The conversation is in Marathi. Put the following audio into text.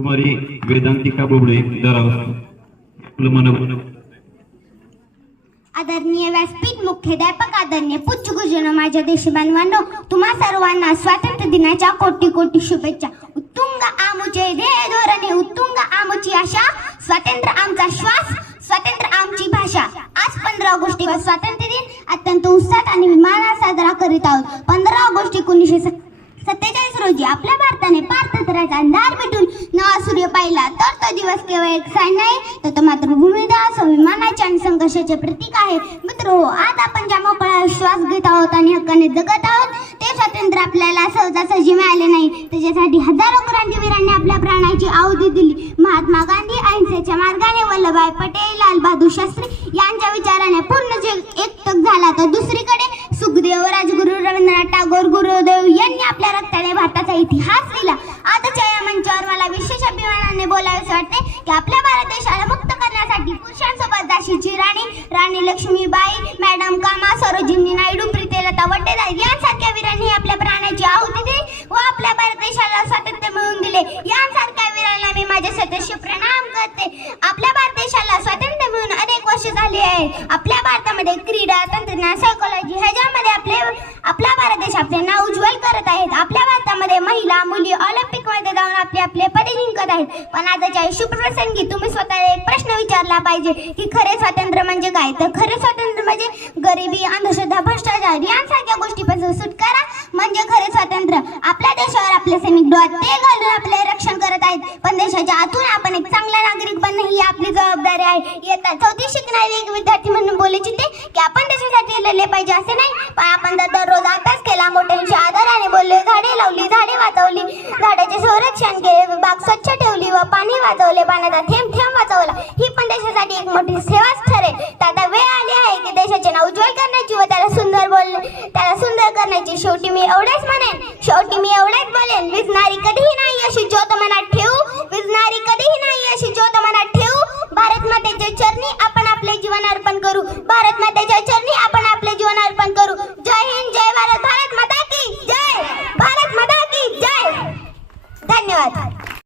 कुमारी वेदांतिका बोबडे दरावस्थ आदरणीय व्यासपीठ मुख्याध्यापक आदरणीय पूज्य गुरुजनो माझ्या देशबांधवांनो तुम्हा सर्वांना स्वातंत्र्य दिनाच्या कोटी कोटी शुभेच्छा। उत्तुंग आमुचे ध्येय धोरणे उत्तुंग आमुची आशा स्वातंत्र्य आमचा श्वास स्वातंत्र्य आमची भाषा। आज 15 ऑगस्टला स्वातंत्र्य दिन अत्यंत उत्साहात आणि विमानात साजरा करीत आहोत। 15 ऑगस्ट 1947 रोजी आपल्या भारताने पारतंत्र्याचा अंधार मिटून नवा सूर्य पाहिला। तर तो दिवस केवळ एक सण नाही तर तो मातृभूमीचा स्वाभिमानाचे आणि संघर्षाचे प्रतीक आहे। मित्रो, आज आपण ज्या मोकळा श्वास घेत आहोत आणि हक्काने जगत आहोत ते स्वातंत्र्य आपल्याला सहजासहजी मिळाले नाही। त्याच्यासाठी हजारो क्रांतिवीरांनी आपल्या प्राणाची आहुती दिली। महात्मा गांधी अहिंसेच्या मार्गाने, वल्लभभाई पटेल, लालबहादूर शास्त्री यांच्या विचाराने पूर्ण जग एकटक झाला तर दुसरीकडे सुखदेव, राजगुरू, रवींद्रनाथ टागोर, गुरुदेव यांनी आपल्या रक्ताने भारताचा इतिहास लिहिला। आजच्या या मंचावर मला विशेष अभिमानाने बोलावेसे वाटते की आपल्या भारत देशाला मुक्त करण्यासाठी पुरुषांसोबत झाशीची राणी लक्ष्मीबाई, मॅडम कामा, सरोजिनी नायडू, प्रीतीलता वड्डेदार यांसारख्या वीरांनी आपल्या प्राणाची आहुती दिली व आपल्या भारत देशाला स्वातंत्र्य मिळवून दिले। यांसारख्या वीरांना मी माझे सतत प्रणाम करते। आपल्या भारत देशाला स्वातंत्र्य मिळून अनेक वर्ष झाली आहेत। आपल्या भारतामध्ये क्रीडा, तंत्रज्ञान, सायकोलॉजी ह्याच्यामध्ये आपला भारत देश आपले नाव उज्ज्वल करत आहेत। आपल्या भारतामध्ये महिला मुली ऑलिम्पिक मध्ये जाऊन आपले पदक जिंकत आहेत। पण आजच्या शुभप्रसंगी तुम्ही स्वतःला एक प्रश्न विचारला पाहिजे की खरे स्वातंत्र्य म्हणजे काय? तर खरे स्वातंत्र्य म्हणजे गरिबी, अंधश्रद्धा, भ्रष्टाचार यांसारख्या गोष्टीपासून सुटकारा म्हणजे खरे स्वातंत्र्य। आपल्या देशावर आपले सैनिक डोळ्यात तेल घालून आपले रक्षण करत आहेत, पण देशाच्या आतून आपण एक चांगला नागरिक बनणे ही आपली जबाबदारी आहे। येतात 4थी शिकणारे एक विद्यार्थी म्हणून बोलू इच्छिते की आपण देशासाठी लढले पाहिजे असे नाही, पण आपण जर दररोज अभ्यास केला, मोठ्यांशी आदराने बोलले, झाडे लावली, झाडे वाचवली, झाडाचे संरक्षण केले, बाग स्वच्छ ठेवली व पाणी वाचवले, पाण्याचा थेंब थेंब वाचवला, ही पण देशासाठी एक मोठी सेवाच ठरेल। तर आता वेळ आली आहे की देशाचे नाव उज्ज्वल करण्याची व त्याला सुंदर करण्याची। शेवटी मी एवढेच बोलेन, विझणारी कधीही नाही अशी ज्योत